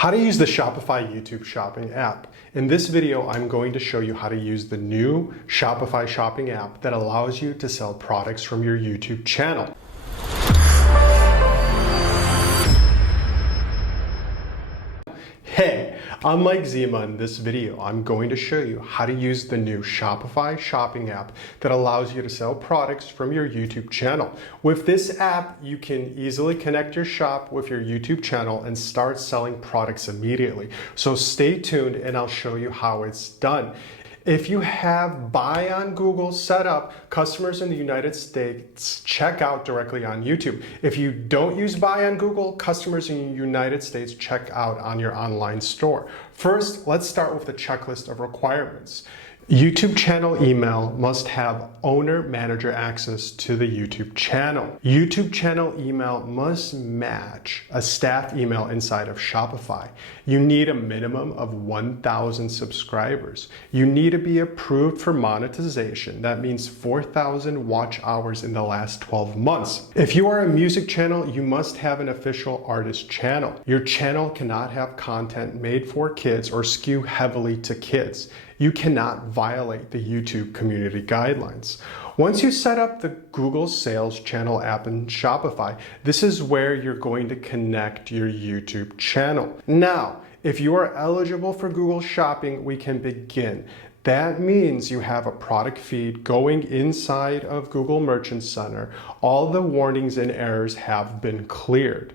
How to use the Shopify YouTube shopping app. In this video, I'm going to show you how to use the new Shopify shopping app that allows you to sell products from your YouTube channel. Hey, unlike Zima, in this video, I'm going to show you how to use the new Shopify shopping app that allows you to sell products from your YouTube channel. With this app, you can easily connect your shop with your YouTube channel and start selling products immediately. So stay tuned and I'll show you how it's done. If you have Buy on Google set up, customers in the United States check out directly on YouTube. If you don't use Buy on Google, customers in the United States check out on your online store. First, let's start with the checklist of requirements. YouTube channel email must have owner-manager access to the YouTube channel. YouTube channel email must match a staff email inside of Shopify. You need a minimum of 1,000 subscribers. You need to be approved for monetization. That means 4,000 watch hours in the last 12 months. If you are a music channel, you must have an official artist channel. Your channel cannot have content made for kids or skew heavily to kids. You cannot violate the YouTube community guidelines. Once you set up the Google Sales Channel app in Shopify, this is where you're going to connect your YouTube channel. Now, if you are eligible for Google Shopping, we can begin. That means you have a product feed going inside of Google Merchant Center. All the warnings and errors have been cleared.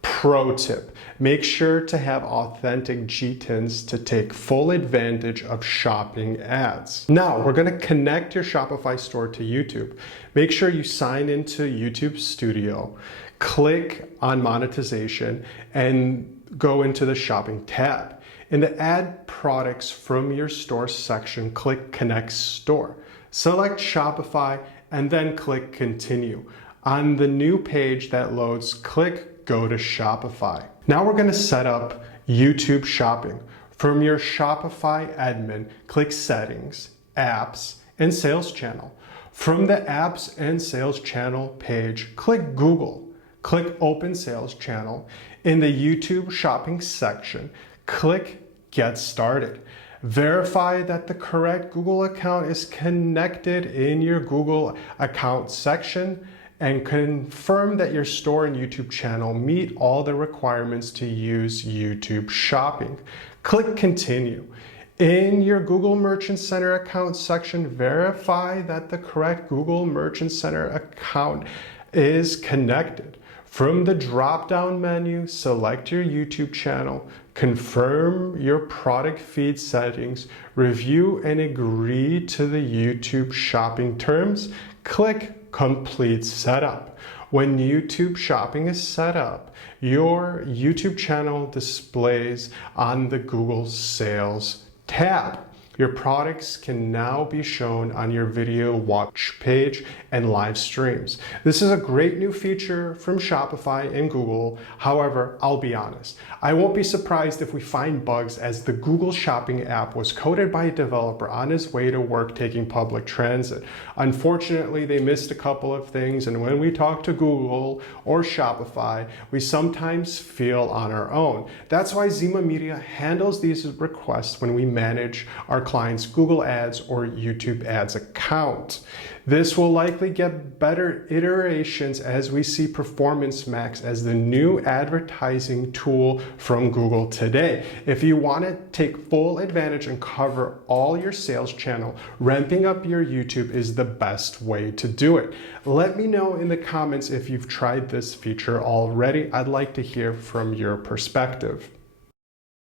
Pro tip, make sure to have authentic GTINs to take full advantage of shopping ads. Now, we're going to connect your Shopify store to YouTube. Make sure you sign into YouTube Studio, click on monetization, and go into the shopping tab. In the Add Products from Your Store section, click Connect Store. Select Shopify and then click Continue. On the new page that loads, click Go to Shopify. Now we're going to set up YouTube shopping. From your Shopify admin, click Settings, Apps, and Sales Channel. From the Apps and Sales Channel page, click Google. Click Open Sales Channel. In the YouTube shopping section, click Get Started. Verify that the correct Google account is connected in your Google account section, and confirm that your store and YouTube channel meet all the requirements to use YouTube shopping. Click Continue. In your Google Merchant Center account section, verify that the correct Google Merchant Center account is connected. From the drop-down menu, select your YouTube channel, confirm your product feed settings, review and agree to the YouTube shopping terms, click Complete Setup. When YouTube shopping is set up, your YouTube channel displays on the Google Sales tab. Your products can now be shown on your video watch page and live streams. This is a great new feature from Shopify and Google. However, I'll be honest, I won't be surprised if we find bugs, as the Google Shopping app was coded by a developer on his way to work taking public transit. Unfortunately, they missed a couple of things, and when we talk to Google or Shopify, we sometimes feel on our own. That's why Zima Media handles these requests when we manage our client's Google Ads or YouTube Ads account. This will likely get better iterations as we see Performance Max as the new advertising tool from Google today. If you want to take full advantage and cover all your sales channel, ramping up your YouTube is the best way to do it. Let me know in the comments if you've tried this feature already. I'd like to hear from your perspective.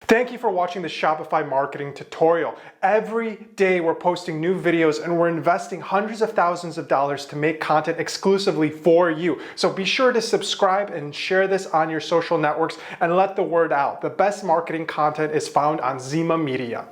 Thank you for watching the Shopify marketing tutorial. Every day we're posting new videos and we're investing hundreds of thousands of dollars to make content exclusively for you. So be sure to subscribe and share this on your social networks and let the word out. The best marketing content is found on Zima Media.